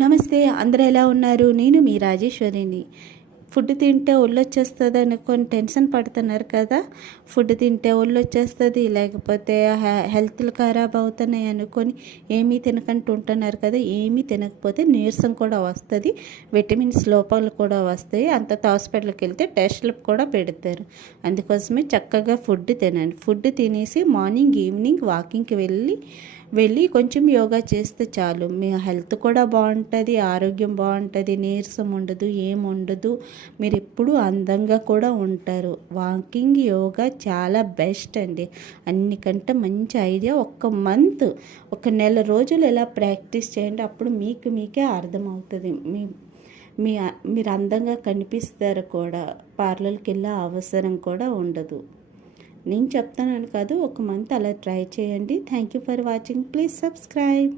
నమస్తే, అందరూ ఎలా ఉన్నారు? నేను మీ రాజేశ్వరిని. ఫుడ్ తింటే ఒళ్ళొచ్చేస్తుంది అనుకొని టెన్షన్ పడుతున్నారు కదా. ఫుడ్ తింటే ఒళ్ళొచ్చేస్తుంది, లేకపోతే హెల్త్లు ఖరాబ్ అవుతున్నాయి అనుకొని ఏమీ తినకుండా ఉంటున్నారు కదా. ఏమీ తినకపోతే నీరసం కూడా వస్తుంది, విటమిన్స్ లోపాలు కూడా వస్తాయి. అంత హాస్పిటల్కి వెళ్తే టెస్టులకు కూడా పెడతారు. అందుకోసమే చక్కగా ఫుడ్ తినండి. ఫుడ్ తినేసి మార్నింగ్ ఈవినింగ్ వాకింగ్కి వెళ్ళి కొంచెం యోగా చేస్తే చాలు. మీ హెల్త్ కూడా బాగుంటుంది, ఆరోగ్యం బాగుంటుంది, నీరసం ఉండదు, ఏం ఉండదు. మీరు ఎప్పుడు అందంగా కూడా ఉంటారు. వాకింగ్ యోగా చాలా బెస్ట్ అండి. అన్నికంటే మంచి ఐడియా. ఒక నెల రోజులు ఇలా ప్రాక్టీస్ చేయండి. అప్పుడు మీకే అర్థమవుతుంది. మీరు అందంగా కనిపిస్తారు కూడా. పార్లర్కి వెళ్ళే అవసరం కూడా ఉండదు. నేను చెప్తానని కాదు, ఒక మంత్ అలా ట్రై చేయండి. Thank you for watching. Please subscribe.